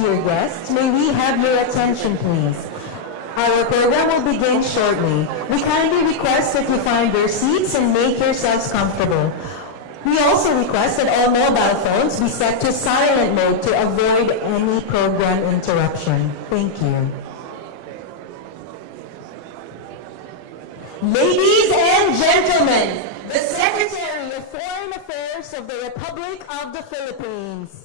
Dear guests, may we have your attention, please? Our program will begin shortly. We kindly request that you find your seats and make yourselves comfortable. We also request that all mobile phones be set to silent mode to avoid any program interruption. Thank you. Ladies and gentlemen, the Secretary of Foreign Affairs of the Republic of the Philippines.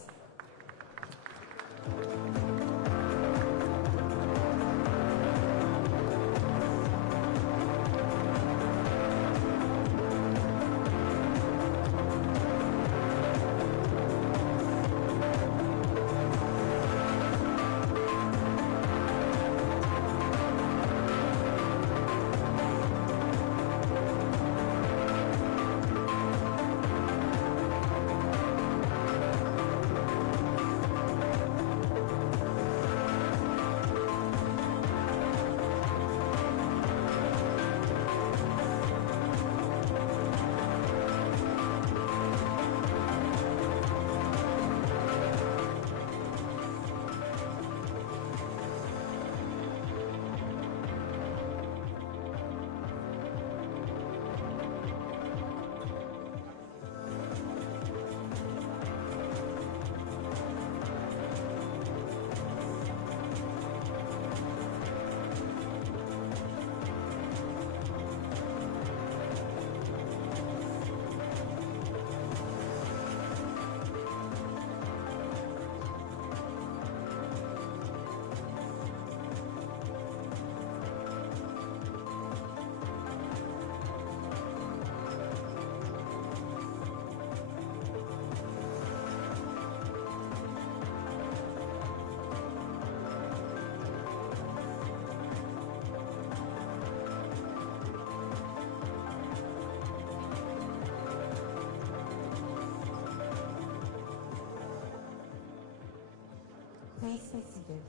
Please be seated.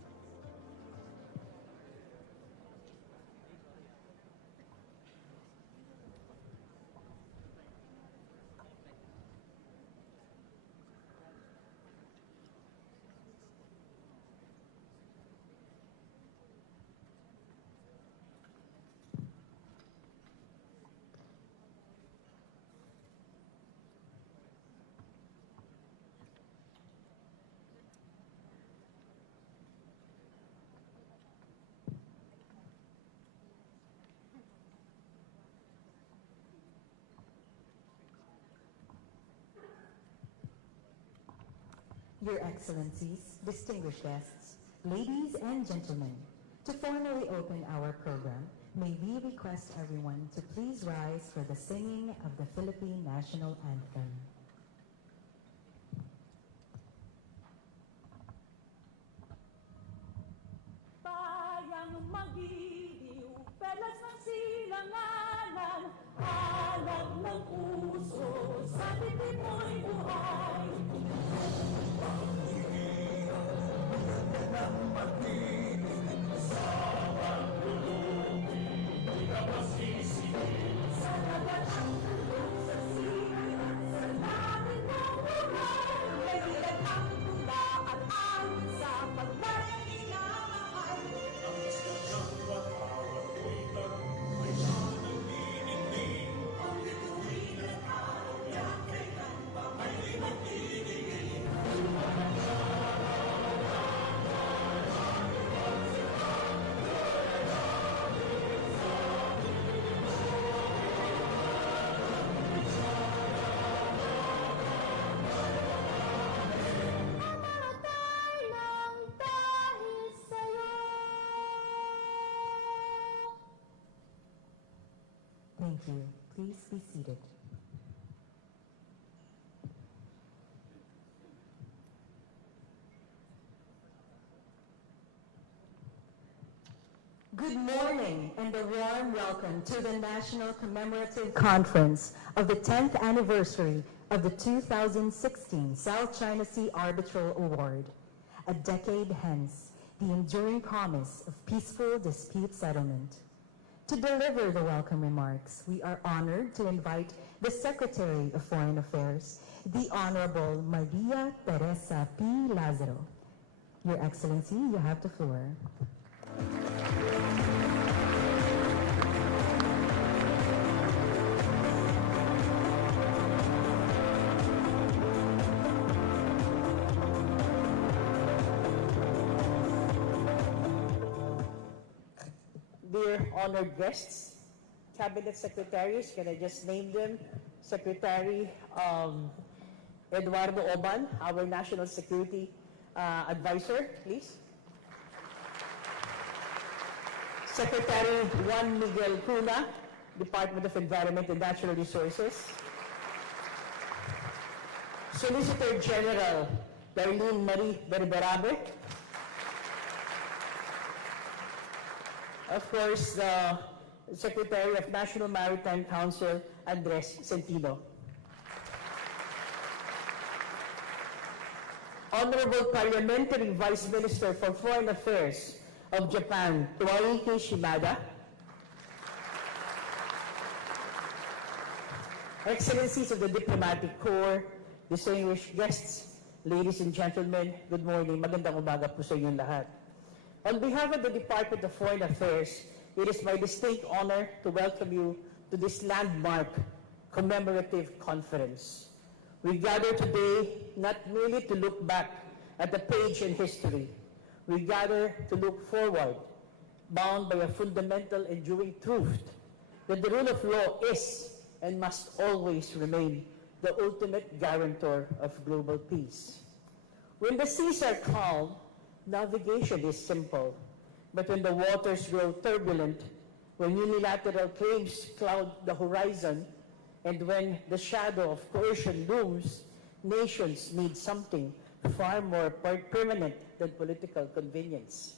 Your Excellencies, distinguished guests, ladies and gentlemen, to formally open our program, may we request everyone to please rise for the singing of the Philippine National Anthem. Bayang magiliw, pelas ng silanganan, alam ng puso, sa dibdib mo'y buhay. Thank you. Please be seated. Good morning and a warm welcome to the National Commemorative Conference of the 10th anniversary of the 2016 South China Sea Arbitral Award. A decade hence, the enduring promise of peaceful dispute settlement. To deliver the welcome remarks, we are honored to invite the Secretary of Foreign Affairs, the Honorable Maria Teresa P. Lazaro. Your Excellency, you have the floor. Dear honored guests, cabinet secretaries, can I just name them? Secretary Eduardo Oban, our national security advisor, please. Secretary Juan Miguel Cuna, Department of Environment and Natural Resources. Solicitor General Darlene Marie Berberabe. Of course, the Secretary of National Maritime Council, Andres Centino. Honorable Parliamentary Vice Minister for Foreign Affairs of Japan, Tomoaki Shimada. Excellencies of the Diplomatic Corps, distinguished guests, ladies and gentlemen, good morning. Magandang umaga po sa inyong lahat. On behalf of the Department of Foreign Affairs, it is my distinct honor to welcome you to this landmark commemorative conference. We gather today not merely to look back at a page in history. We gather to look forward, bound by a fundamental enduring truth that the rule of law is and must always remain the ultimate guarantor of global peace. When the seas are calm, navigation is simple, but when the waters grow turbulent, when unilateral claims cloud the horizon, and when the shadow of coercion looms, nations need something far more permanent than political convenience.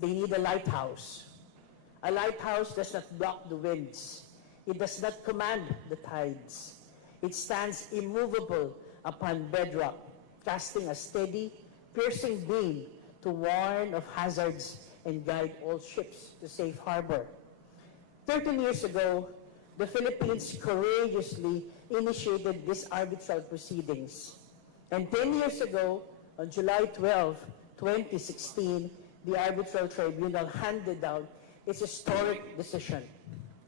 They need a lighthouse. A lighthouse does not block the winds. It does not command the tides. It stands immovable upon bedrock, casting a steady, piercing beam to warn of hazards and guide all ships to safe harbor. 13 years ago, the Philippines courageously initiated these arbitral proceedings. And 10 years ago, on July 12, 2016, the Arbitral Tribunal handed down its historic decision.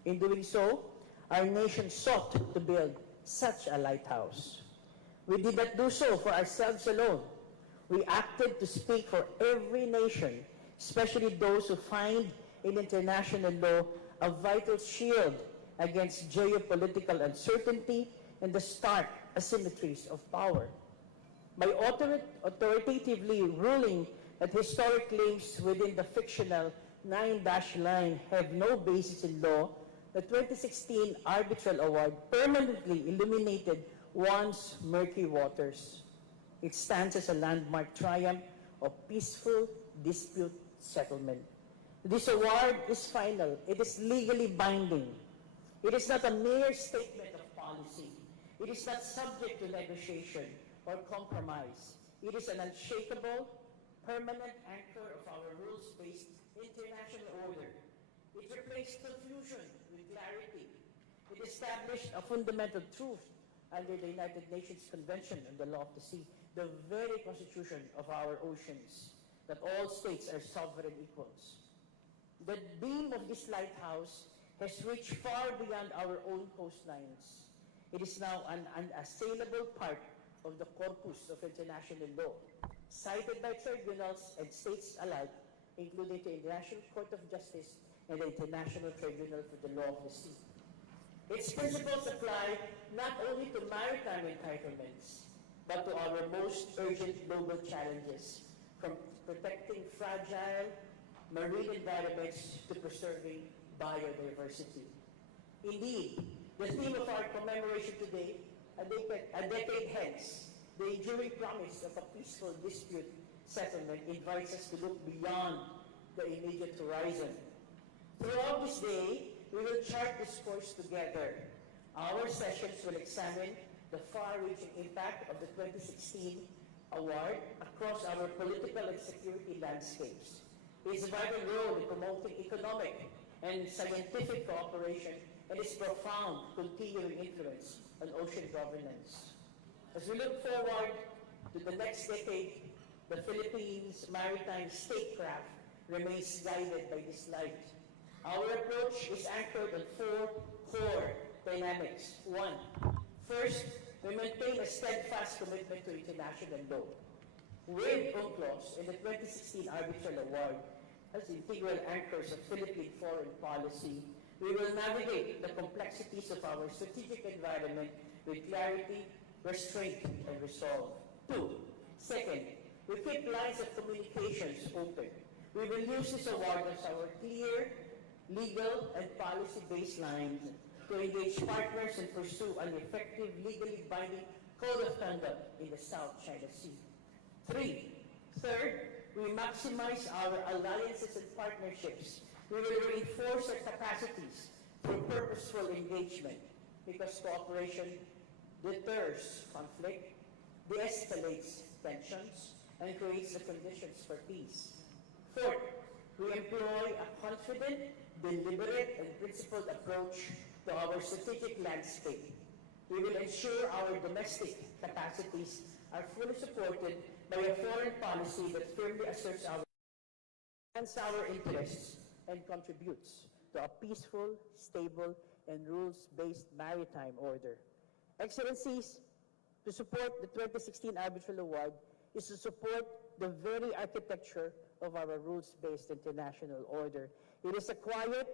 In doing so, our nation sought to build such a lighthouse. We did not do so for ourselves alone. We acted to speak for every nation, especially those who find in international law a vital shield against geopolitical uncertainty and the stark asymmetries of power. By authoritatively ruling that historic claims within the fictional 9-dash line have no basis in law, the 2016 Arbitral Award permanently illuminated once murky waters. It stands as a landmark triumph of peaceful dispute settlement. This award is final. It is legally binding. It is not a mere statement of policy. It is not subject to negotiation or compromise. It is an unshakable, permanent anchor of our rules-based international order. It replaced confusion with clarity. It established a fundamental truth under the United Nations Convention on the Law of the Sea, the very constitution of our oceans, that all states are sovereign equals. The beam of this lighthouse has reached far beyond our own coastlines. It is now an unassailable part of the corpus of international law, cited by tribunals and states alike, including the International Court of Justice and the International Tribunal for the Law of the Sea. Its principles apply not only to maritime entitlements, but to our most urgent global challenges, from protecting fragile marine environments to preserving biodiversity. Indeed, the theme of our commemoration today, a decade hence, the enduring promise of a peaceful dispute settlement invites us to look beyond the immediate horizon. Throughout this day, we will chart this course together. Our sessions will examine the far-reaching impact of the 2016 award across our political and security landscapes, its vital role in promoting economic and scientific cooperation, and its profound continuing influence on ocean governance. As we look forward to the next decade, the Philippines maritime statecraft remains guided by this light. Our approach is anchored on four core dynamics. One, first, we maintain a steadfast commitment to international law. With UNCLOS and the 2016 Arbitral Award as integral anchors of Philippine foreign policy, we will navigate the complexities of our strategic environment with clarity, restraint, and resolve. Second, we keep lines of communications open. We will use this award as our clear, legal, and policy baselines to engage partners and pursue an effective, legally binding code of conduct in the South China Sea. Third, we maximize our alliances and partnerships. We will reinforce our capacities through purposeful engagement because cooperation deters conflict, de-escalates tensions, and creates the conditions for peace. Fourth, we employ a confident, deliberate, and principled approach to our strategic landscape. We will ensure our domestic capacities are fully supported by a foreign policy that firmly asserts our interests and contributes to a peaceful, stable, and rules-based maritime order. Excellencies, to support the 2016 Arbitral Award is to support the very architecture of our rules-based international order. It is a quiet,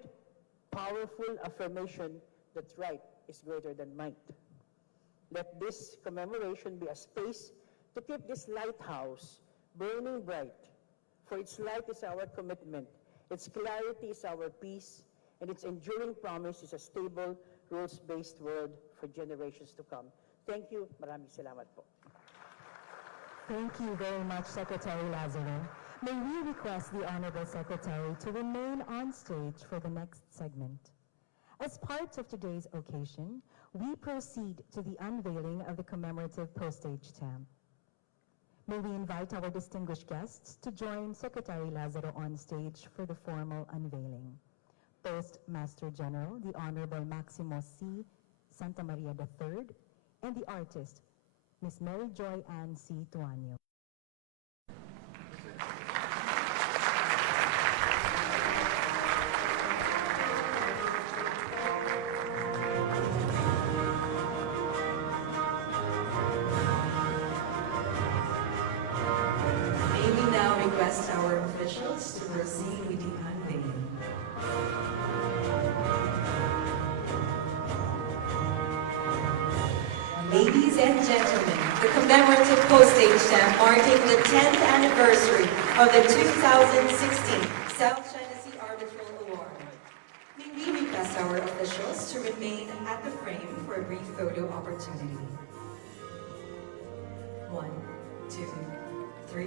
powerful affirmation that right is greater than might. Let this commemoration be a space to keep this lighthouse burning bright, for its light is our commitment, its clarity is our peace, and its enduring promise is a stable, rules-based world for generations to come. Thank you. Maraming salamat po. Thank you very much, Secretary Lazaro. May we request the Honorable Secretary to remain on stage for the next segment. As part of today's occasion, we proceed to the unveiling of the commemorative postage stamp. May we invite our distinguished guests to join Secretary Lazaro on stage for the formal unveiling. Postmaster General, the Honorable Maximo C. Santamaria III, and the artist, Ms. Mary Joy Ann C. Tuanyo. May we now request our officials to proceed with the unveiling. Ladies and gentlemen, the commemorative postage stamp marking the 10th anniversary of the 2016 South China Sea Arbitral Award. May we request our officials to remain at the frame for a brief photo opportunity. 1, 2, 3.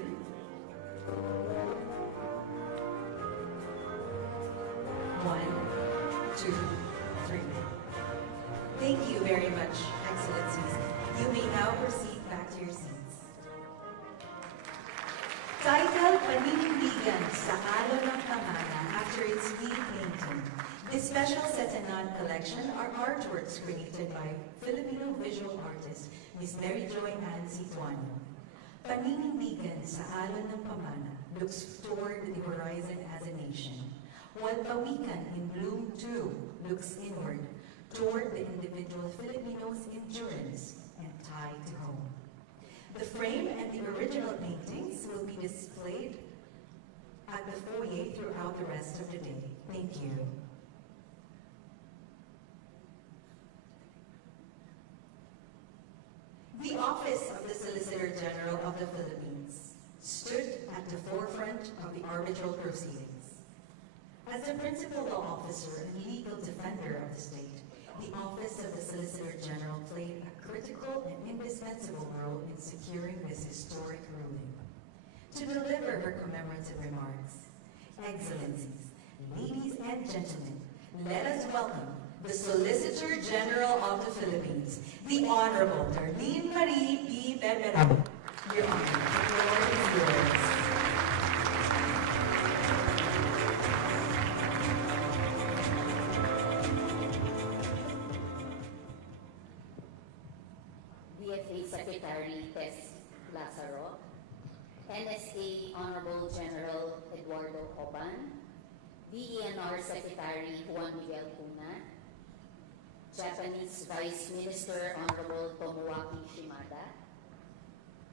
One, two, three. Thank you very much, Excellencies. You may now proceed back to your seats. Titled Paninindigan sa Alon ng Pamana after its lead painting, this special Setanad collection are artworks created by Filipino visual artist Ms. Mary Joy Ann C. Tuanyo. Paninindigan sa Alon ng Pamana looks toward the horizon as a nation, while Pawikan in Bloom too looks inward toward the individual Filipino's endurance and tie to home. The frame and the original paintings will be displayed at the foyer throughout the rest of the day. Thank you. The Office of the Solicitor General of the Philippines stood at the forefront of the arbitral proceedings. As the principal law officer and legal defender of the state, the Office of the Solicitor General played a critical and indispensable role in securing this historic ruling. To deliver her commemorative remarks, Excellencies, ladies and gentlemen, let us welcome the Solicitor General of the Philippines, the Honorable Darlene Marie P. Berberabo. Your Honor, the floor is yours. DFA Secretary Tess Lazaro, NSC Honorable General Eduardo Oban, DENR Secretary Juan Miguel Cuna, Japanese Vice Minister Honorable Tomoaki Shimada,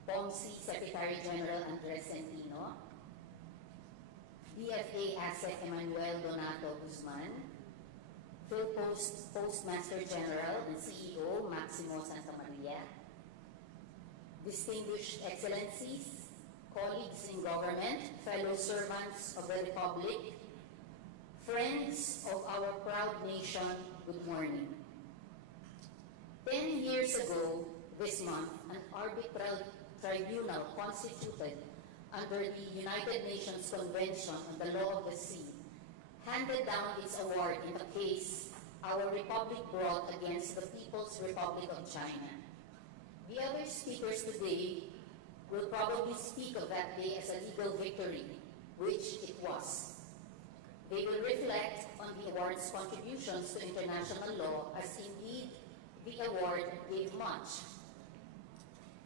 POMC Secretary General Andres Centino, DFA Asset Emmanuel Donato Guzman, PhilPost Postmaster General and CEO Maximo Santamaria, distinguished excellencies, colleagues in government, fellow servants of the Republic, friends of our proud nation, good morning. 10 years ago this month, an arbitral tribunal constituted under the United Nations Convention on the Law of the Sea handed down its award in the case our republic brought against the People's Republic of China. The other speakers today will probably speak of that day as a legal victory, which it was. They will reflect on the award's contributions to international law, as indeed the award gave much.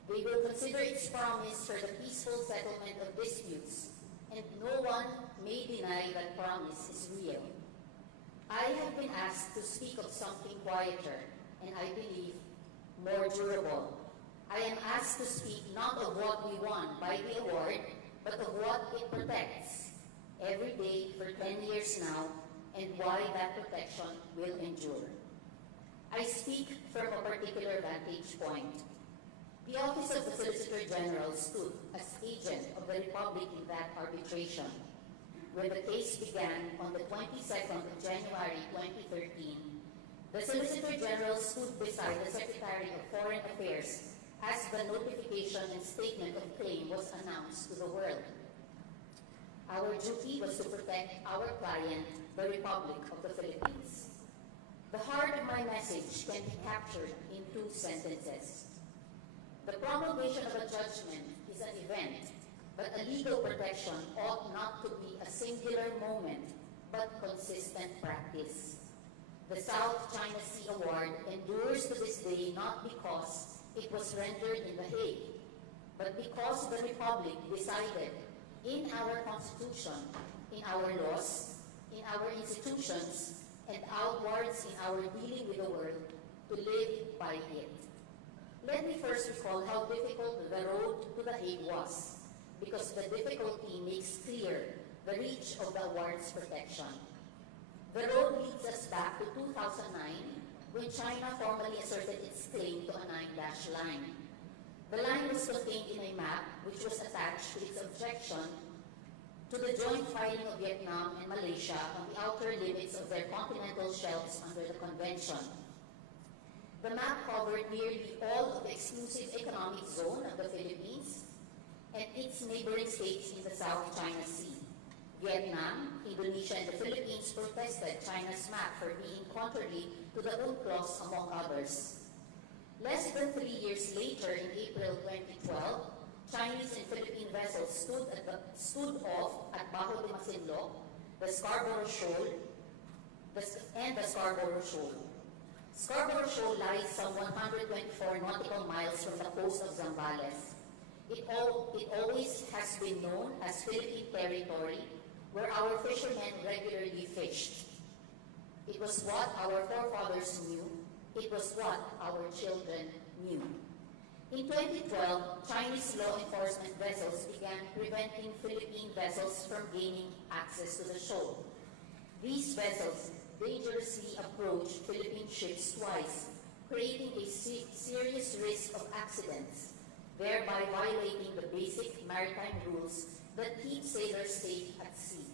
They will consider its promise for the peaceful settlement of disputes, and no one may deny that promise is real. I have been asked to speak of something quieter, and I believe more durable. I am asked to speak not of what we won by the award, but of what it protects every day for 10 years now, and why that protection will endure. I speak from a particular vantage point. The Office of the Solicitor General stood as agent of the Republic in that arbitration. When the case began on the 22nd of January 2013, the Solicitor General stood beside the Secretary of Foreign Affairs as the notification and statement of claim was announced to the world. Our duty was to protect our client, the Republic of the Philippines. The heart of my message can be captured in 2 sentences. The promulgation of a judgment is an event, but a legal protection ought not to be a singular moment, but consistent practice. The South China Sea Award endures to this day not because it was rendered in The Hague, but because the Republic decided in our Constitution, in our laws, in our institutions, and outwards in our dealing with the world, to live by it. Let me first recall how difficult the road to The Hague was, because the difficulty makes clear the reach of the award's protection. The road leads us back to 2009, when China formally asserted its claim to a 9-dash line. The line was contained in a map which was attached to its objection to the joint filing of Vietnam and Malaysia on the outer limits of their continental shelves under the convention. The map covered nearly all of the exclusive economic zone of the Philippines and its neighboring states in the South China Sea. Vietnam, Indonesia, and the Philippines protested China's map for being contrary to the UNCLOS, among others. Less than 3 years later, in April 2012, Chinese and Philippine vessels stood off at Bajo de Masinloc, the Scarborough Shoal, and the Scarborough Shoal. Scarborough Shoal lies some 124 nautical miles from the coast of Zambales. It always has been known as Philippine territory, where our fishermen regularly fished. It was what our forefathers knew. It was what our children knew. In 2012, Chinese law enforcement vessels began preventing Philippine vessels from gaining access to the shoal. These vessels dangerously approached Philippine ships twice, creating a serious risk of accidents, thereby violating the basic maritime rules that keep sailors safe at sea.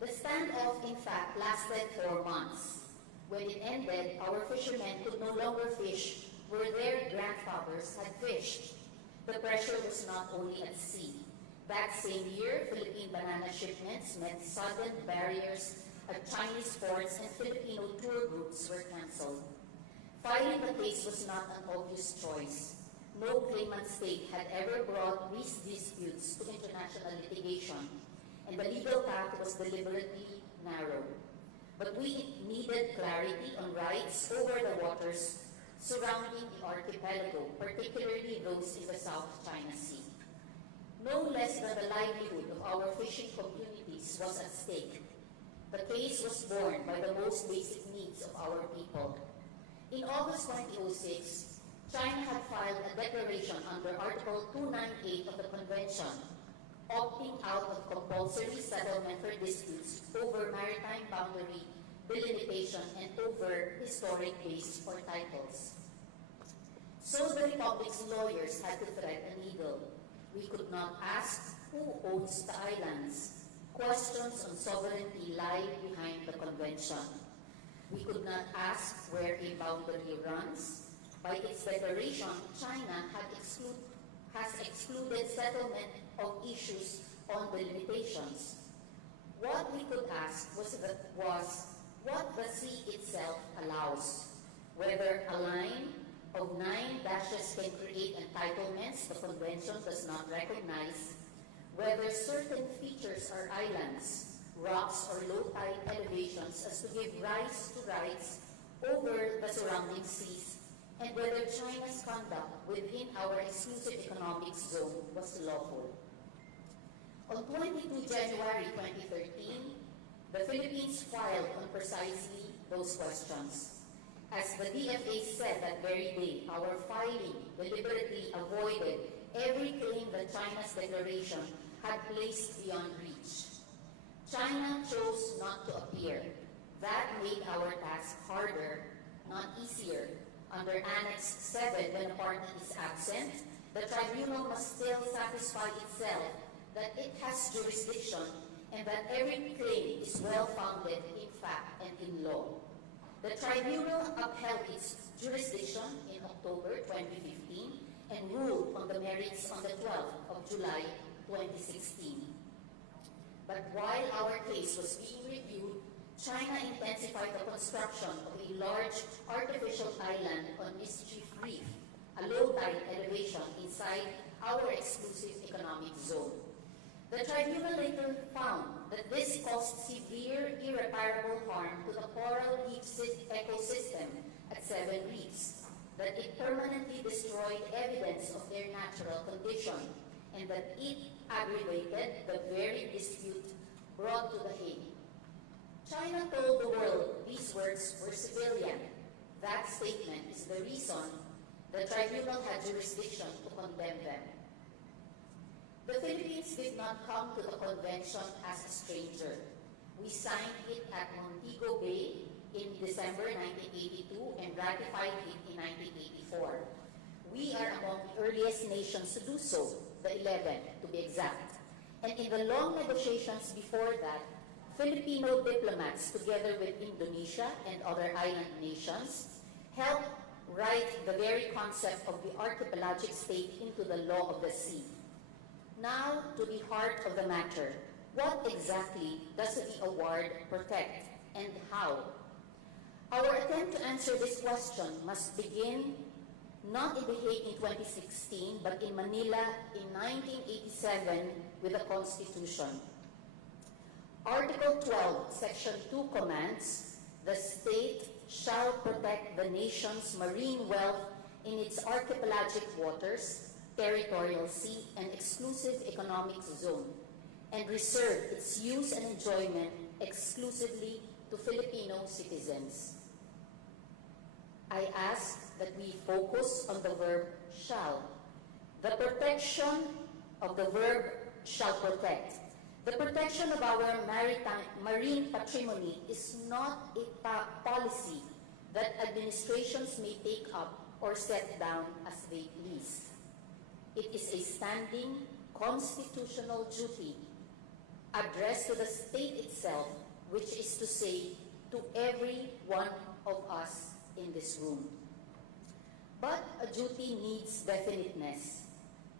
The standoff, in fact, lasted 4 months. When it ended, our fishermen could no longer fish where their grandfathers had fished. The pressure was not only at sea. That same year, Philippine banana shipments met sudden barriers at Chinese ports and Filipino tour groups were cancelled. Filing the case was not an obvious choice. No claimant state had ever brought these disputes to international litigation, and the legal path was deliberately narrow. But we needed clarity on rights over the waters surrounding the archipelago, particularly those in the South China Sea. No less that the livelihood of our fishing communities was at stake. The case was born by the most basic needs of our people. In August 2006, China had filed a declaration under Article 298 of the Convention, opting out of compulsory settlement for disputes over maritime boundary delimitation and over historic bays or titles. So the Republic's lawyers had to thread a needle. We could not ask who owns the islands. Questions on sovereignty lie behind the Convention. We could not ask where a boundary runs. By its declaration, China has excluded settlement of issues on the limitations. What we could ask was what the sea itself allows, whether a line of 9 dashes can create entitlements the Convention does not recognize, whether certain features are islands, rocks, or low tide elevations as to give rise to rights over the surrounding seas, and whether China's conduct within our exclusive economic zone was lawful. On 22 January 2013, the Philippines filed on precisely those questions. As the DFA said that very day, our filing deliberately avoided every claim that China's declaration had placed beyond reach. China chose not to appear. That made our task harder, not easier. Under Annex 7, when a party is absent, the tribunal must still satisfy itself that it has jurisdiction and that every claim is well-founded in fact and in law. The tribunal upheld its jurisdiction in October 2015 and ruled on the merits on the 12th of July 2016. But while our case was being reviewed, China intensified the construction of a large artificial island on Mischief Reef, a low-tide elevation inside our exclusive economic zone. The tribunal later found that this caused severe, irreparable harm to the coral reef ecosystem at 7 reefs, that it permanently destroyed evidence of their natural condition, and that it aggravated the very dispute brought to The Hague. China told the world these words were civilian. That statement is the reason the tribunal had jurisdiction to condemn them. The Philippines did not come to the convention as a stranger. We signed it at Montego Bay in December 1982 and ratified it in 1984. We are among the earliest nations to do so, the 11 to be exact. And in the long negotiations before that, Filipino diplomats, together with Indonesia and other island nations, helped write the very concept of the archipelagic state into the law of the sea. Now, to the heart of the matter, what exactly does the award protect and how? Our attempt to answer this question must begin not in The Hague in 2016, but in Manila in 1987 with the Constitution. Article 12, Section 2 commands, the state shall protect the nation's marine wealth in its archipelagic waters, territorial sea, and exclusive economic zone, and reserve its use and enjoyment exclusively to Filipino citizens. I ask that we focus on the verb shall. The protection of the verb shall protect. The protection of our marine patrimony is not a policy that administrations may take up or set down as they please. It is a standing constitutional duty addressed to the state itself, which is to say, to every one of us in this room. But a duty needs definiteness.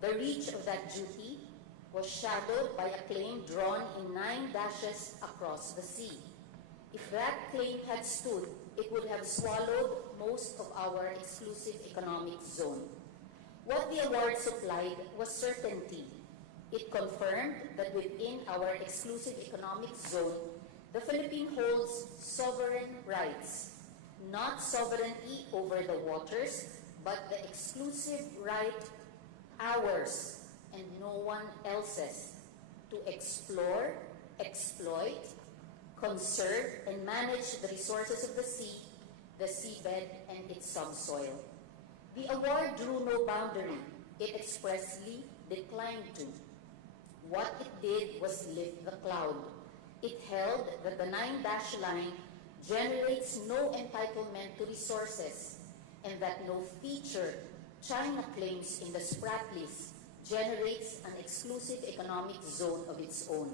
The reach of that duty was shadowed by a claim drawn in 9 dashes across the sea. If that claim had stood, it would have swallowed most of our exclusive economic zone. What the award supplied was certainty. It confirmed that within our exclusive economic zone, the Philippines holds sovereign rights, not sovereignty over the waters, but the exclusive right, ours, and no one else's to explore, exploit, conserve, and manage the resources of the sea, the seabed, and its subsoil. The award drew no boundary. It expressly declined to. What it did was lift the cloud. It held that the 9-dash line generates no entitlement to resources and that no feature China claims in the Spratlys generates an exclusive economic zone of its own.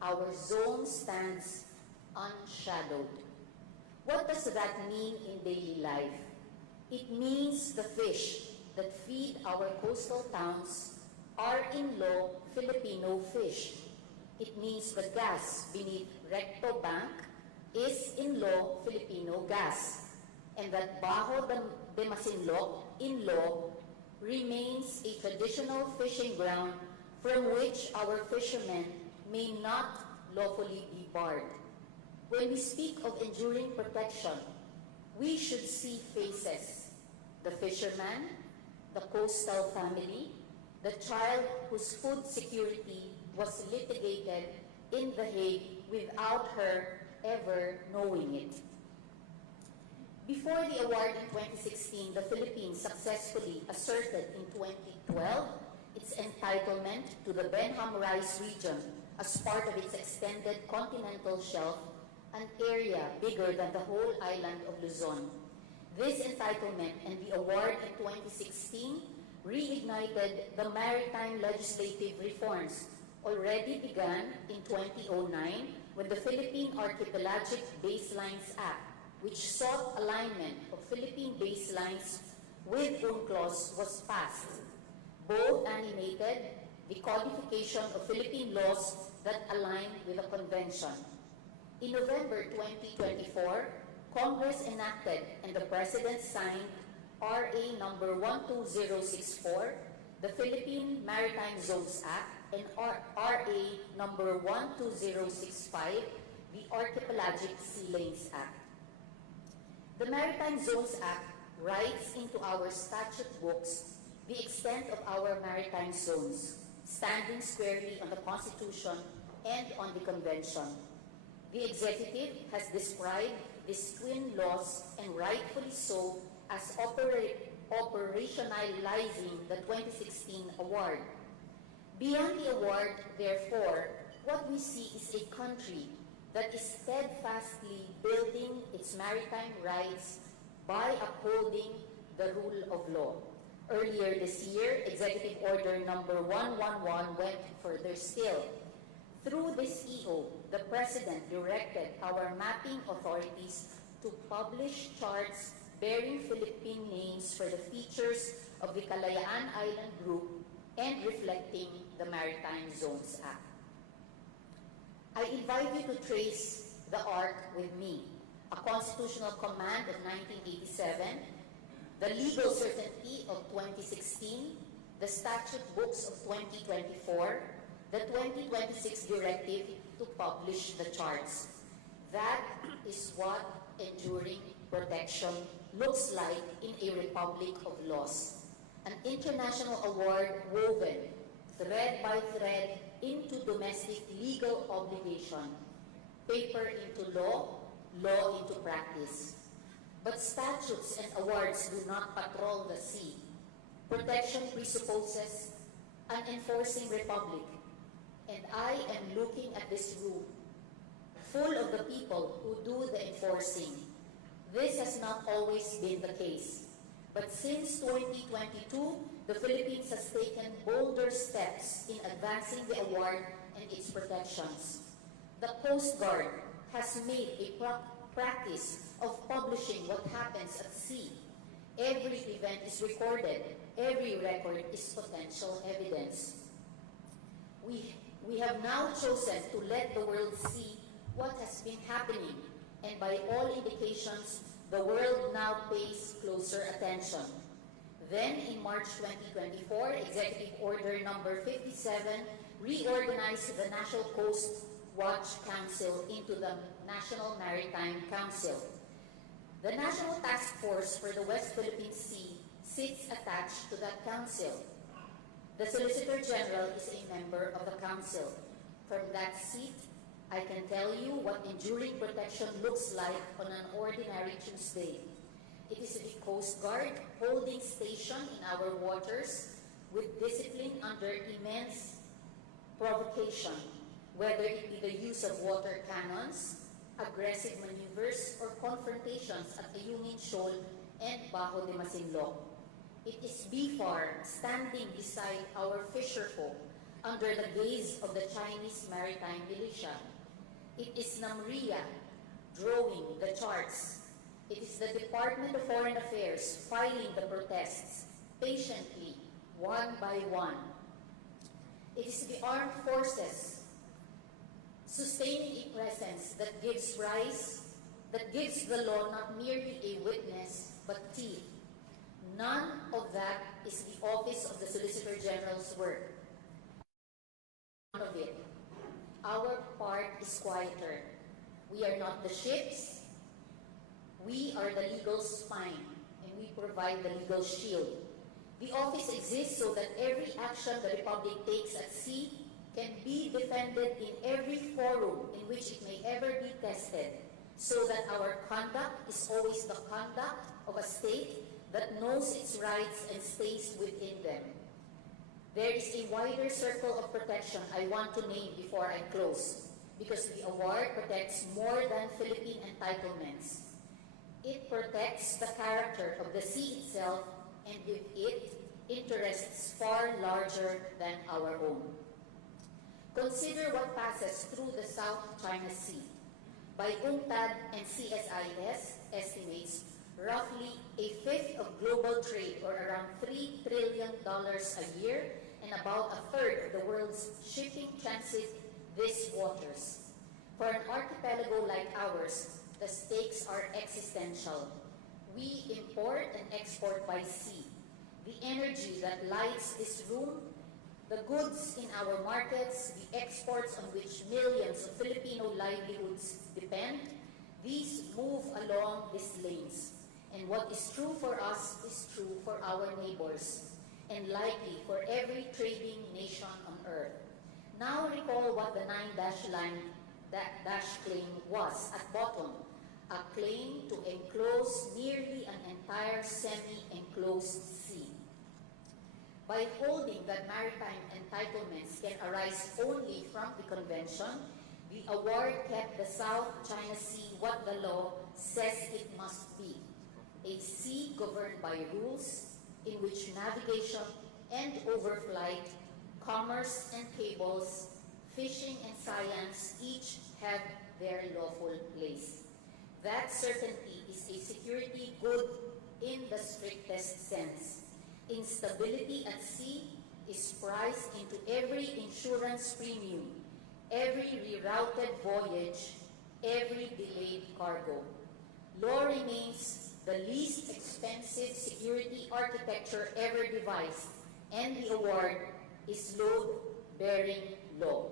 Our zone stands unshadowed. What does that mean in daily life? It means the fish that feed our coastal towns are in law Filipino fish. It means the gas beneath Recto Bank is in law Filipino gas, and that Bajo de Masinloc in law remains a traditional fishing ground from which our fishermen may not lawfully be barred. When we speak of enduring protection, we should see faces: the fisherman, the coastal family, the child whose food security was litigated in The Hague without her ever knowing it. Before the award in 2016, the Philippines successfully asserted in 2012 its entitlement to the Benham Rice region as part of its extended continental shelf, an area bigger than the whole island of Luzon. This entitlement and the award in 2016 reignited the maritime legislative reforms already began in 2009 when the Philippine Archipelagic Baselines Act, which sought alignment of Philippine baselines with UNCLOS, was passed. Both animated the codification of Philippine laws that align with the convention. In November 2024, Congress enacted and the President signed RA number 12064, the Philippine Maritime Zones Act, and RA number 12065, the Archipelagic Sea Lanes Act. The Maritime Zones Act writes into our statute books the extent of our maritime zones, standing squarely on the Constitution and on the Convention. The Executive has described these twin laws, and rightfully so, as operationalizing the 2016 award. Beyond the award, therefore, what we see is a country that is steadfastly building its maritime rights by upholding the rule of law. Earlier this year, Executive Order number 111 went further still. Through this EO, the President directed our mapping authorities to publish charts bearing Philippine names for the features of the Kalayaan Island Group and reflecting the Maritime Zones Act. I invite you to trace the arc with me: a constitutional command of 1987, the legal certainty of 2016, the statute books of 2024, the 2026 directive to publish the charts. That is what enduring protection looks like in a republic of laws. An international award woven thread by thread into domestic legal obligation, paper into law, law into practice. But statutes and awards do not patrol the sea. Protection presupposes an enforcing republic, and I am looking at this room, full of the people who do the enforcing. This has not always been the case. But since 2022, the Philippines has taken bolder steps in advancing the award and its protections. The Coast Guard has made a practice of publishing what happens at sea. Every event is recorded. Every record is potential evidence. We have now chosen to let the world see what has been happening, and by all indications, the world now pays closer attention. Then, in March 2024, Executive Order number 57 reorganized the National Coast Watch Council into the National Maritime Council. The National Task Force for the West Philippine Sea sits attached to that council. The Solicitor General is a member of the Council. From that seat, I can tell you what enduring protection looks like on an ordinary Tuesday. It is the Coast Guard holding station in our waters with discipline under immense provocation, whether it be the use of water cannons, aggressive maneuvers, or confrontations at Ayungin Shoal and Bajo de Masinloc. It is BFAR standing beside our fisherfolk under the gaze of the Chinese maritime militia. It is NAMRIA drawing the charts. It is the Department of Foreign Affairs filing the protests patiently, one by one. It is the armed forces sustaining a presence that gives the law not merely a witness, but teeth. None of that is the office of the Solicitor General's work. None of it. Our part is quieter. We are not the ships. We are the legal spine, and we provide the legal shield. The office exists so that every action the Republic takes at sea can be defended in every forum in which it may ever be tested, so that our conduct is always the conduct of a state that knows its rights and stays within them. There is a wider circle of protection I want to name before I close, because the award protects more than Philippine entitlements. It protects the character of the sea itself, and with it, interests far larger than our own. Consider what passes through the South China Sea. By UNCTAD and CSIS estimates, roughly a fifth of global trade, or around $3 trillion a year, and about a third of the world's shipping transit these waters. For an archipelago like ours, the stakes are existential. We import and export by sea. The energy that lights this room, the goods in our markets, the exports on which millions of Filipino livelihoods depend, these move along these lanes. And what is true for us is true for our neighbors, and likely for every trading nation on earth. Now recall what the 9-dash line, that dash claim was at bottom, a claim to enclose nearly an entire semi-enclosed sea. By holding that maritime entitlements can arise only from the convention, the award kept the South China Sea what the law says it must be, a sea governed by rules in which navigation and overflight, commerce and cables, fishing and science each have their lawful place. That certainty is a security good in the strictest sense. Instability at sea is priced into every insurance premium, every rerouted voyage, every delayed cargo. Law remains the least expensive security architecture ever devised, and the award is load-bearing law.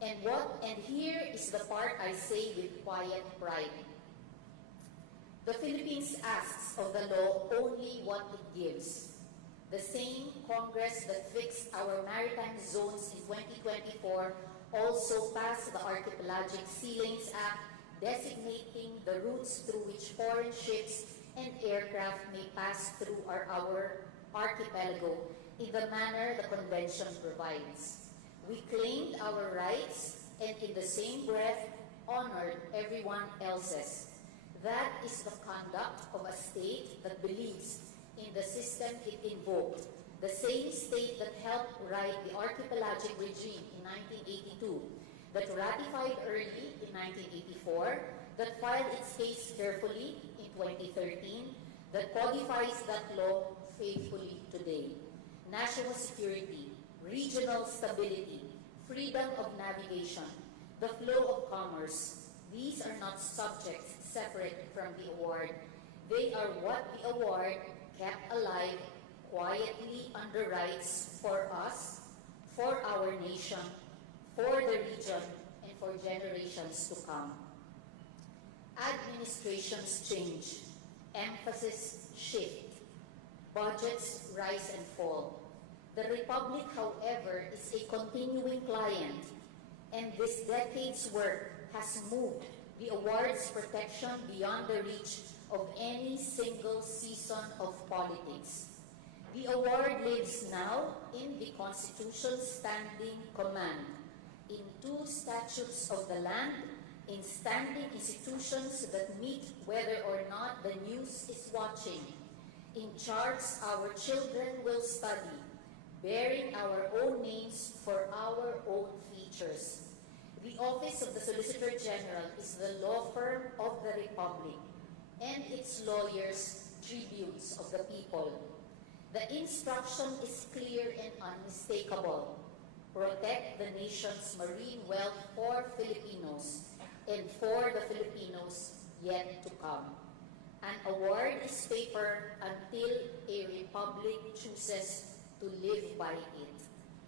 And here is the part I say with quiet pride. The Philippines asks of the law only what it gives. The same Congress that fixed our maritime zones in 2024 also passed the Archipelagic Sea Lanes Act, designating the routes through which foreign ships and aircraft may pass through our archipelago in the manner the convention provides. We claimed our rights and in the same breath honored everyone else's. That is the conduct of a state that believes in the system it invoked, the same state that helped write the archipelagic regime in 1982, that ratified early in 1984, that filed its case carefully in 2013, that codifies that law faithfully today. National security, regional stability, freedom of navigation, the flow of commerce, these are not subjects separate from the award. They are what the award kept alive quietly underwrites for us, for our nation, for the region, and for generations to come. Administrations change, emphasis shift, budgets rise and fall. The Republic, however, is a continuing client, and this decade's work has moved the award's protection beyond the reach of any single season of politics. The award lives now in the Constitution's standing command, in 2 statutes of the land, in standing institutions that meet whether or not the news is watching, in charts our children will study, bearing our own names for our own features. The Office of the Solicitor General is the law firm of the Republic, and its lawyers, tributes of the people. The instruction is clear and unmistakable. Protect the nation's marine wealth for Filipinos and for the Filipinos yet to come. An award is paper until a republic chooses to live by it.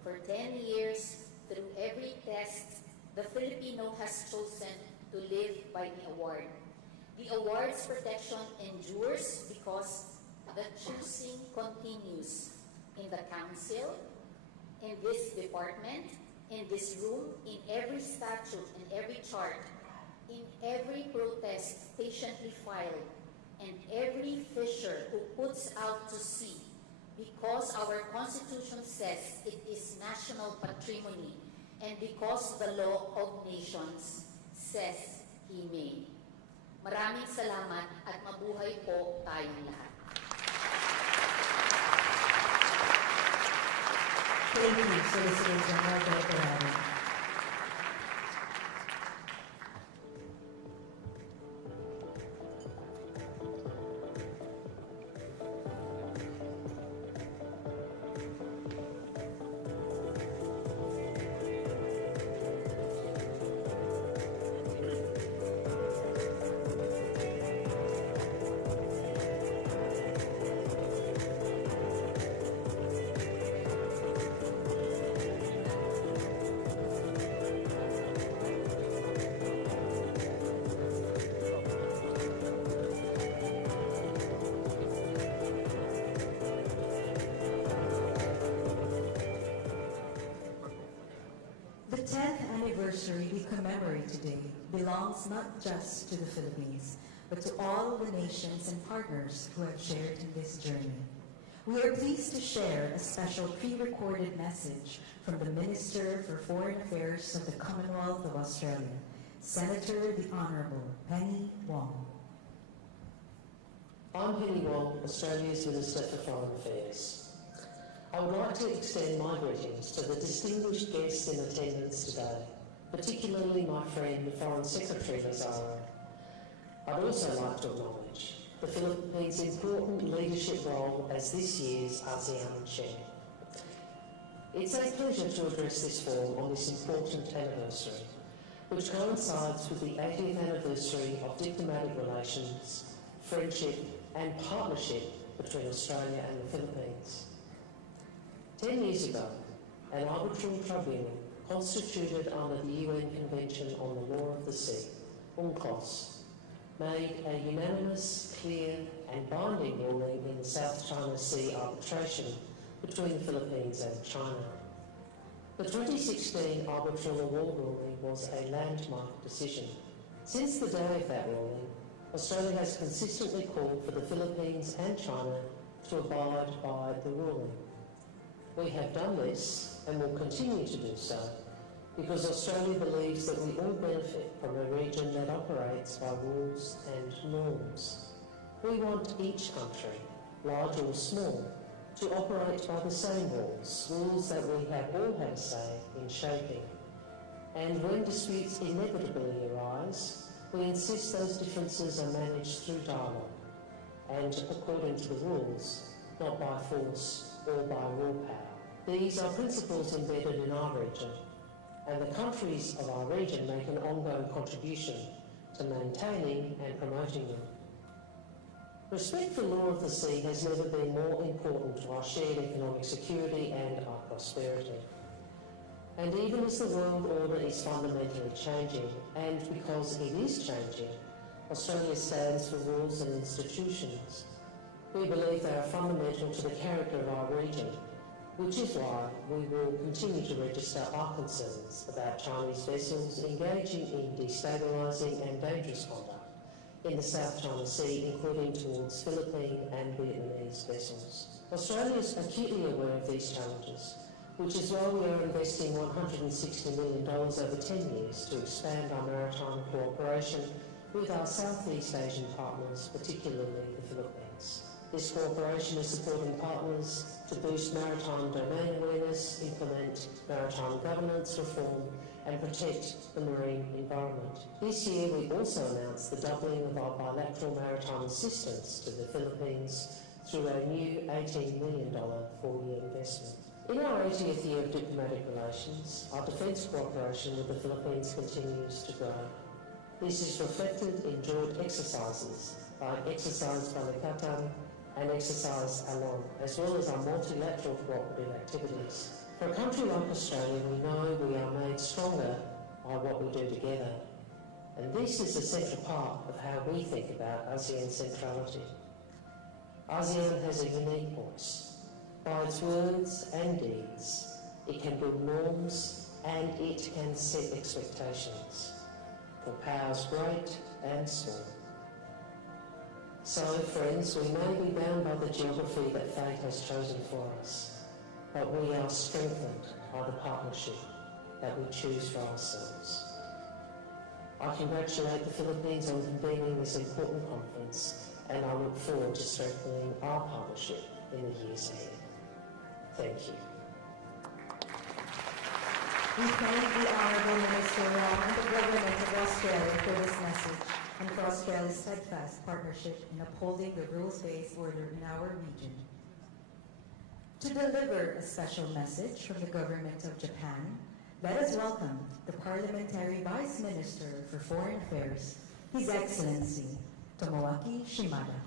For 10 years, through every test, the Filipino has chosen to live by the award. The award's protection endures because the choosing continues in the council, in this department, in this room, in every statute, in every chart, in every protest patiently filed, and every fisher who puts out to sea, because our Constitution says it is national patrimony, and because the law of nations says he may. Maraming salamat at mabuhay po tayong lahat. Thank you, Solicitor General Delgado. The 10th anniversary we commemorate today belongs not just to the Philippines, but to all the nations and partners who have shared in this journey. We are pleased to share a special pre-recorded message from the Minister for Foreign Affairs of the Commonwealth of Australia, Senator the Honourable Penny Wong. I'm Penny Wong, Australia's Minister for Foreign Affairs. I would like to extend my greetings to the distinguished guests in attendance today, particularly my friend, the Foreign Secretary Lazaro. I'd also like to acknowledge the Philippines' important leadership role as this year's ASEAN chair. It's a pleasure to address this forum on this important anniversary, which coincides with the 80th anniversary of diplomatic relations, friendship and partnership between Australia and the Philippines. 10 years ago, an arbitral tribunal constituted under the UN Convention on the Law of the Sea, UNCLOS, made a unanimous, clear and binding ruling in the South China Sea arbitration between the Philippines and China. The 2016 arbitral award ruling was a landmark decision. Since the day of that ruling, Australia has consistently called for the Philippines and China to abide by the ruling. We have done this and will continue to do so because Australia believes that we all benefit from a region that operates by rules and norms. We want each country, large or small, to operate by the same rules that we have all had a say in shaping. And when disputes inevitably arise, we insist those differences are managed through dialogue and according to the rules, not by force or by raw power. These are principles embedded in our region, and the countries of our region make an ongoing contribution to maintaining and promoting them. Respect for law of the sea has never been more important to our shared economic security and our prosperity. And even as the world order is fundamentally changing, and because it is changing, Australia stands for rules and institutions. We believe they are fundamental to the character of our region, which is why we will continue to register our concerns about Chinese vessels engaging in destabilising and dangerous conduct in the South China Sea, including towards Philippine and Vietnamese vessels. Australia is acutely aware of these challenges, which is why we are investing $160 million over 10 years to expand our maritime cooperation with our Southeast Asian partners, particularly the Philippines. This cooperation is supporting partners to boost maritime domain awareness, implement maritime governance reform, and protect the marine environment. This year we also announced the doubling of our bilateral maritime assistance to the Philippines through a new $18 million four-year investment. In our 80th year of diplomatic relations, our defence cooperation with the Philippines continues to grow. This is reflected in joint exercises like Exercise Balikatan and Exercise Alon, as well as our multilateral cooperative activities. For a country like Australia, we know we are made stronger by what we do together, and this is a central part of how we think about ASEAN centrality. ASEAN has a unique voice. By its words and deeds, it can build norms and it can set expectations for powers great and small. So, friends, we may be bound by the geography that fate has chosen for us, but we are strengthened by the partnership that we choose for ourselves. I congratulate the Philippines on convening this important conference, and I look forward to strengthening our partnership in the years ahead. Thank you. We thank the Honourable Minister Wong and the Government of Australia for this message and for Australia's steadfast partnership in upholding the rules-based order in our region. To deliver a special message from the Government of Japan, let us welcome the Parliamentary Vice Minister for Foreign Affairs, His Excellency Tomoaki Shimada.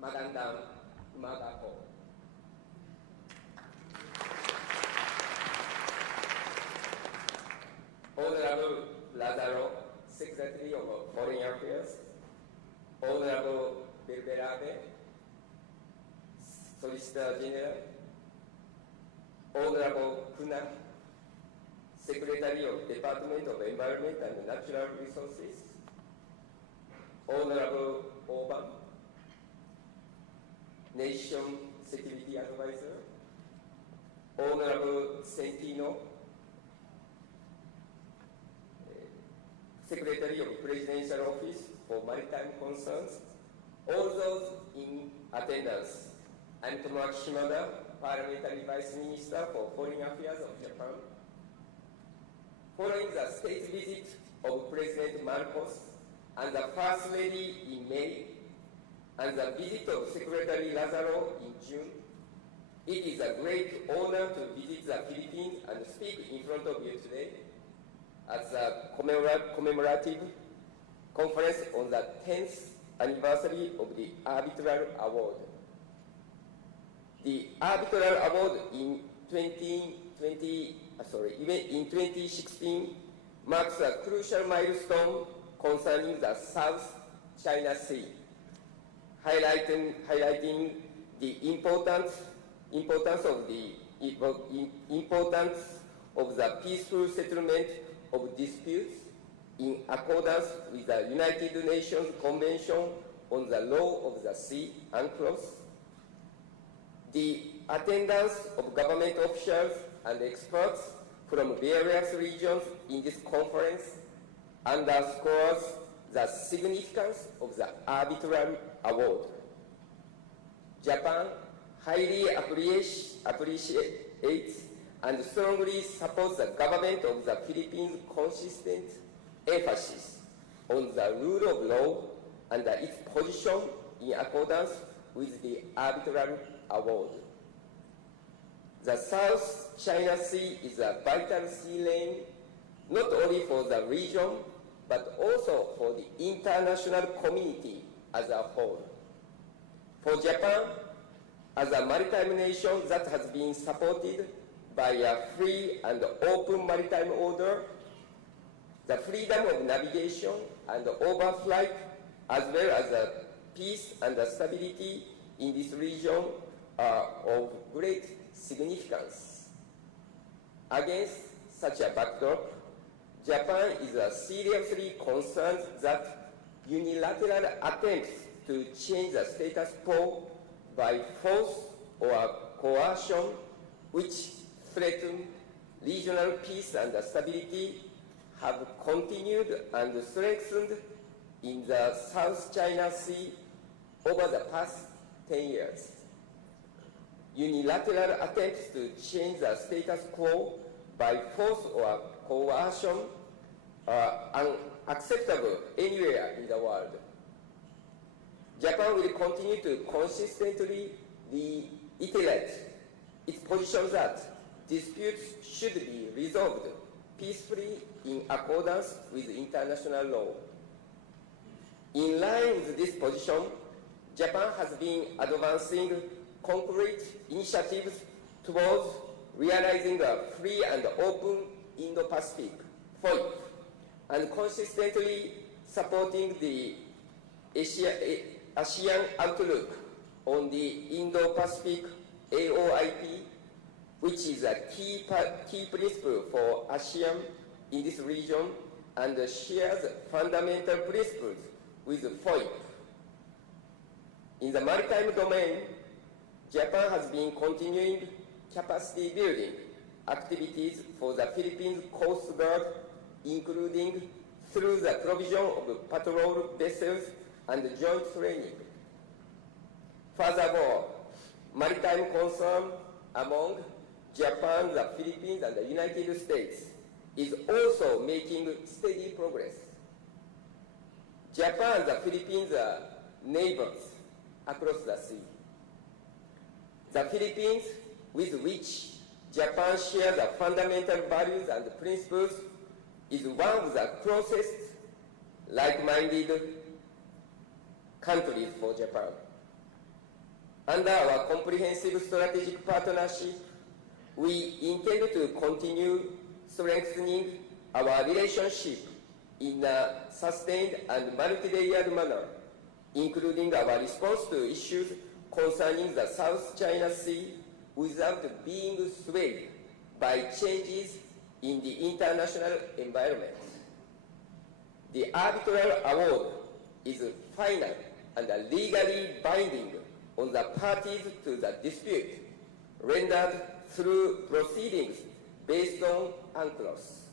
Magandang umaga po. Honorable Lazaro, Secretary of Foreign Affairs, Honorable Belberabe, Solicitor General, Honorable Kuna, Secretary of Department of Environment and Natural Resources, Honorable Oban, Nation Security Advisor, Honorable Centino, Secretary of Presidential Office for Maritime Concerns, all those in attendance. I'm Tomoaki Shimada, Parliamentary Vice Minister for Foreign Affairs of Japan. Following the state visit of President Marcos and the First Lady in May, and the visit of Secretary Lazaro in June, it is a great honor to visit the Philippines and speak in front of you today at the commemorative conference on the 10th anniversary of the Arbitral Award. The Arbitral Award in 2016 marks a crucial milestone concerning the South China Sea, highlighting the importance of the peaceful settlement of disputes in accordance with the United Nations Convention on the Law of the Sea UNCLOS. The attendance of government officials and experts from various regions in this conference underscores the significance of the Arbitral Award. Japan highly appreciates and strongly supports the government of the Philippines' consistent emphasis on the rule of law and its position in accordance with the Arbitral Award. The South China Sea is a vital sea lane not only for the region but also for the international community as a whole. For Japan, as a maritime nation that has been supported by a free and open maritime order, the freedom of navigation and overflight, as well as the peace and the stability in this region are of great significance. Against such a backdrop, Japan is seriously concerned that unilateral attempts to change the status quo by force or coercion, which threaten regional peace and stability, have continued and strengthened in the South China Sea over the past 10 years. Unilateral attempts to change the status quo by force or coercion are unacceptable anywhere in the world. Japan will continue to consistently reiterate its position that disputes should be resolved peacefully in accordance with international law. In line with this position, Japan has been advancing concrete initiatives towards realizing a free and open Indo-Pacific, FOIP, and consistently supporting the ASEAN outlook on the Indo-Pacific AOIP, which is a key principle for ASEAN in this region and shares fundamental principles with FOIP. In the maritime domain, Japan has been continuing capacity building activities for the Philippines Coast Guard, including through the provision of patrol vessels and joint training. Furthermore, maritime concern among Japan, the Philippines, and the United States is also making steady progress. Japan and the Philippines are neighbors across the sea. The Philippines, with which Japan shares the fundamental values and principles, is one of the closest like-minded countries for Japan. Under our comprehensive strategic partnership, we intend to continue strengthening our relationship in a sustained and multi-layered manner, including our response to issues concerning the South China Sea without being swayed by changes in the international environment. The arbitral award is final and legally binding on the parties to the dispute, rendered through proceedings based on UNCLOS.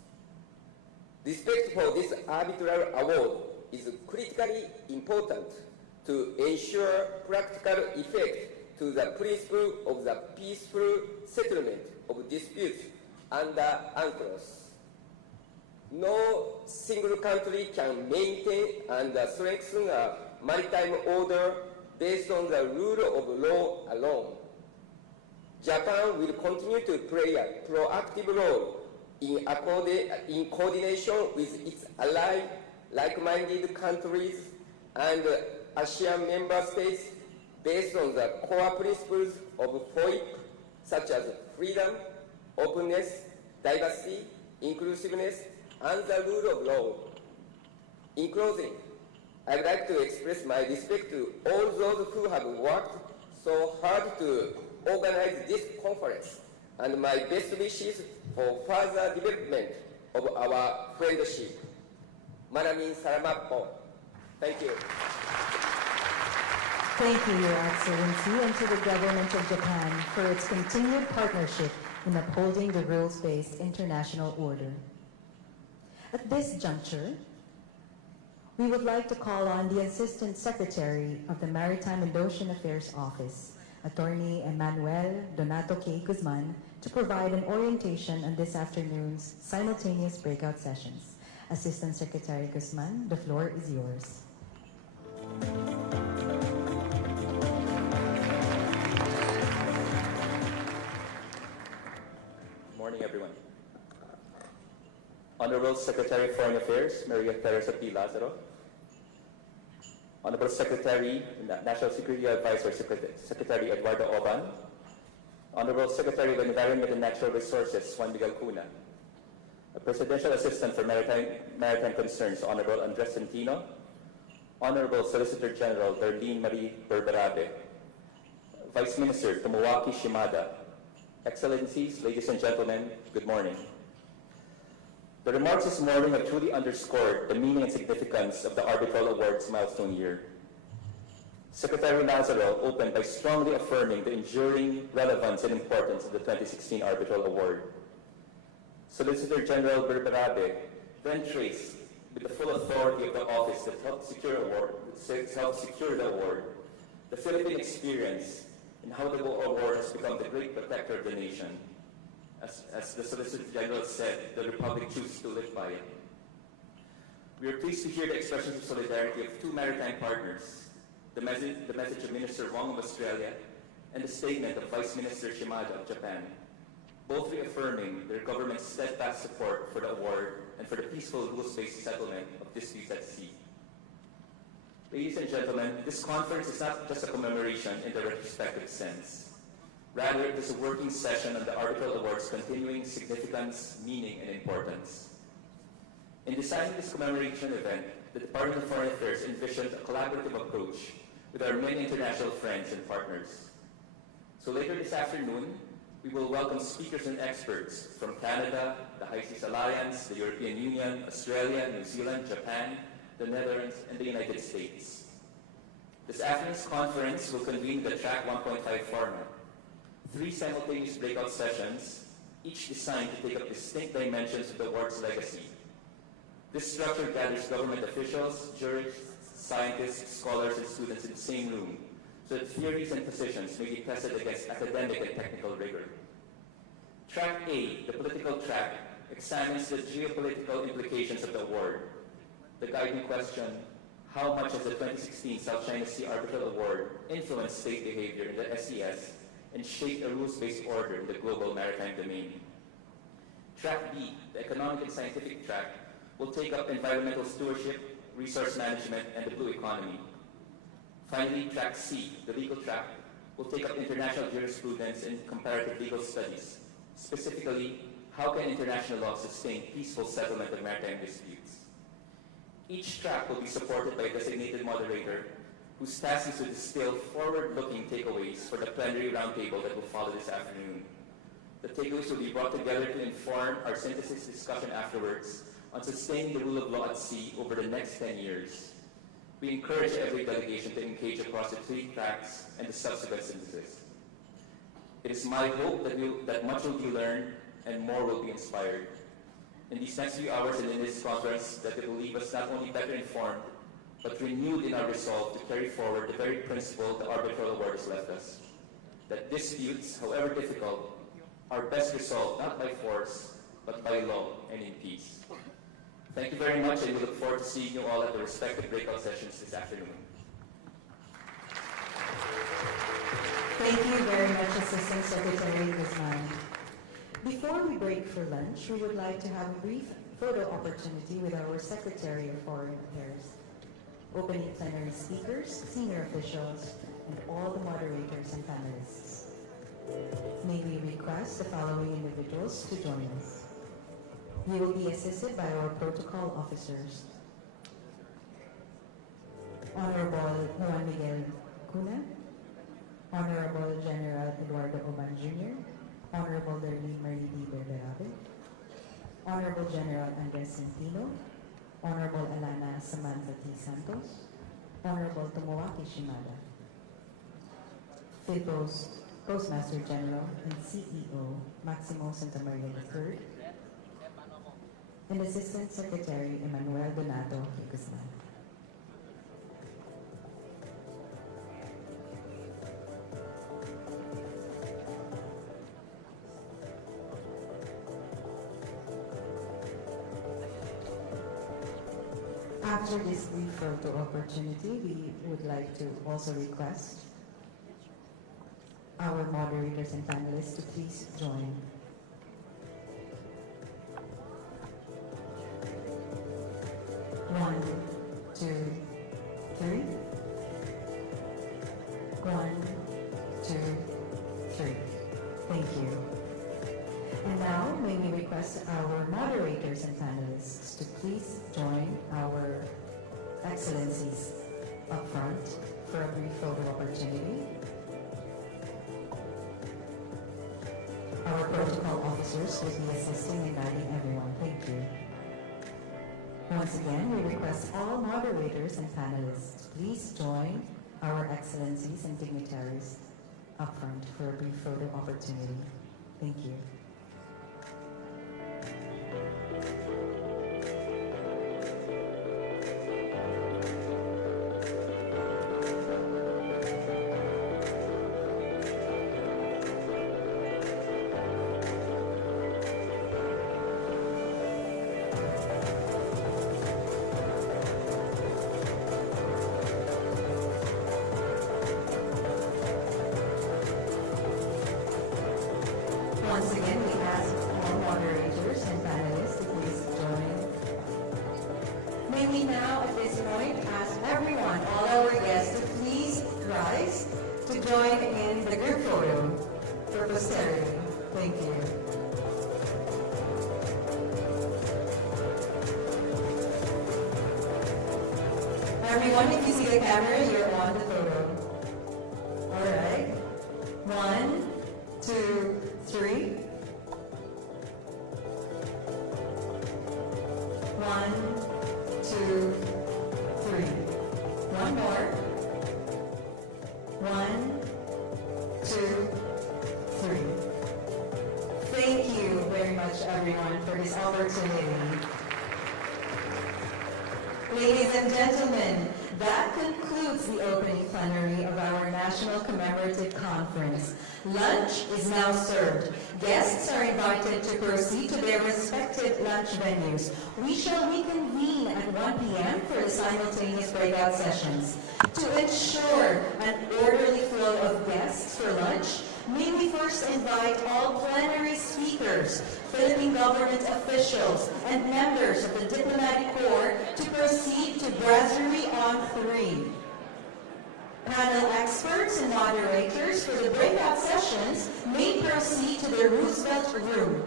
Respect for this arbitral award is critically important to ensure practical effect to the principle of the peaceful settlement of disputes under UNCLOS. No single country can maintain and strengthen a maritime order based on the rule of law alone. Japan will continue to play a proactive role in coordination with its allied, like-minded countries and ASEAN member states based on the core principles of FOIP, such as freedom, openness, diversity, inclusiveness, and the rule of law. In closing, I would like to express my respect to all those who have worked so hard to organize this conference and my best wishes for further development of our friendship. Maraming salamat po. Thank you. Thank you, Your Excellency, and to the Government of Japan for its continued partnership in upholding the rules-based international order. At this juncture, we would like to call on the Assistant Secretary of the Maritime and Ocean Affairs Office, Attorney Emmanuel Donato K. Guzman, to provide an orientation on this afternoon's simultaneous breakout sessions. Assistant Secretary Guzman, the floor is yours. Good morning, everyone. Honorable Secretary of Foreign Affairs, Maria Teresa P. Lazaro. Honorable Secretary, National Security Advisor, Secretary Eduardo Oban, Honorable Secretary of Environment and Natural Resources, Juan Miguel Cuna, Presidential Assistant for Maritime Concerns, Honorable Andres Centino, Honorable Solicitor General Darlene Marie Berberabe, Vice Minister Tomoaki Shimada, Excellencies, ladies and gentlemen, good morning. The remarks this morning have truly underscored the meaning and significance of the Arbitral Awards milestone year. Secretary Lazaro opened by strongly affirming the enduring relevance and importance of the 2016 Arbitral Award. Solicitor General Berberabe then traced, with the full authority of the office that helped secure the award, the Philippine experience and how the award has become the great protector of the nation. As the Solicitor General said, the Republic chooses to live by it. We are pleased to hear the expressions of solidarity of two maritime partners, the message of Minister Wong of Australia and the statement of Vice Minister Shimada of Japan, both reaffirming their government's steadfast support for the award and for the peaceful rules-based settlement of disputes at sea. Ladies and gentlemen, this conference is not just a commemoration in the retrospective sense. Rather, it is a working session on the Arbitral Award's continuing significance, meaning, and importance. In designing this commemoration event, the Department of Foreign Affairs envisioned a collaborative approach with our many international friends and partners. So later this afternoon, we will welcome speakers and experts from Canada, the High Seas Alliance, the European Union, Australia, New Zealand, Japan, the Netherlands, and the United States. This afternoon's conference will convene the Track 1.5 format. 3 simultaneous breakout sessions, each designed to take up distinct dimensions of the award's legacy. This structure gathers government officials, jurists, scientists, scholars, and students in the same room, so that theories and positions may be tested against academic and technical rigor. Track A, the political track, examines the geopolitical implications of the award. The guiding question, how much has the 2016 South China Sea Arbitral Award influenced state behavior in the SCS and shaped a rules-based order in the global maritime domain? Track B, the economic and scientific track, will take up environmental stewardship, resource management, and the blue economy. Finally, Track C, the legal track, will take up international jurisprudence and comparative legal studies. Specifically, how can international law sustain peaceful settlement of maritime disputes? Each track will be supported by a designated moderator whose task is to distill forward-looking takeaways for the plenary roundtable that will follow this afternoon. The takeaways will be brought together to inform our synthesis discussion afterwards on sustaining the rule of law at sea over the next 10 years. We encourage every delegation to engage across the 3 tracks and the subsequent synthesis. It is my hope that much will be learned and more will be inspired. In these next few hours and in this conference, that it will leave us not only better informed, but renewed in our resolve to carry forward the very principle the Arbitral Award has left us. That disputes, however difficult, are best resolved not by force, but by law and in peace. Thank you very much, and we look forward to seeing you all at the respective breakout sessions this afternoon. Thank you very much, Assistant Secretary Guzman. Before we break for lunch, we would like to have a brief photo opportunity with our Secretary of Foreign Affairs, opening plenary speakers, senior officials, and all the moderators and panelists. May we request the following individuals to join us. You will be assisted by our protocol officers. Honorable Juan Miguel Cuna, Honorable General Eduardo Oban Jr., Honorable Darlene Marie Berberabe, Honorable General Andres Centino, Honorable Alana Samantha T. Santos, Honorable Tomoaki Shimada, Philippines Postmaster General and CEO Maximo Santamaria III, and Assistant Secretary Emmanuel Donato Guzman. After this brief photo opportunity, we would like to also request our moderators and panelists to please join. One, two, three. Thank you. And now, may we request our moderators and panelists to please join our excellencies up front for a brief photo opportunity. Our protocol officers will be assisting and guiding everyone. Thank you. Once again, we request all moderators and panelists to please join our excellencies and dignitaries up front for a brief photo opportunity. Thank you. Once again, we ask all moderators and panelists to please join. May we now, at this point, ask everyone, all our guests, to please rise to join in the group photo for posterity. Thank you. Everyone, if you see the camera, you're on the photo. All right. 1, 2, 3. 1, 2, 3. One more. 1, 2, 3. Thank you very much, everyone, for this opportunity. Ladies and gentlemen, that concludes the opening plenary of our National Commemorative Conference. Lunch is now served. Guests are invited to proceed to their respective lunch venues. We shall reconvene at 1 p.m. for the simultaneous breakout sessions. To ensure an orderly flow of guests for lunch, may we first invite all plenary speakers, Philippine government officials, and members of the Diplomatic Corps to proceed to Brasserie on 3. Panel experts and moderators for the breakout sessions may proceed to the Roosevelt Room.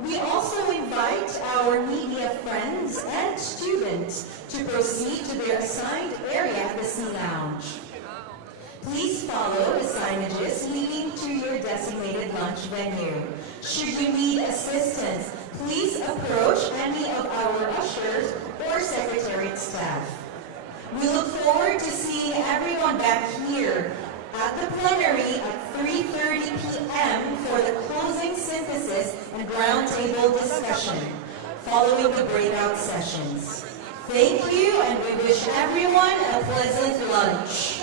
We also invite our media friends and students to proceed to their assigned area at the Sea Lounge. Please follow the signages leading to your designated lunch venue. Should you need assistance, please approach any of our ushers or secretariat staff. We look forward to seeing everyone back here at the plenary at 3:30 p.m. for the closing synthesis and roundtable discussion, following the breakout sessions. Thank you, and we wish everyone a pleasant lunch.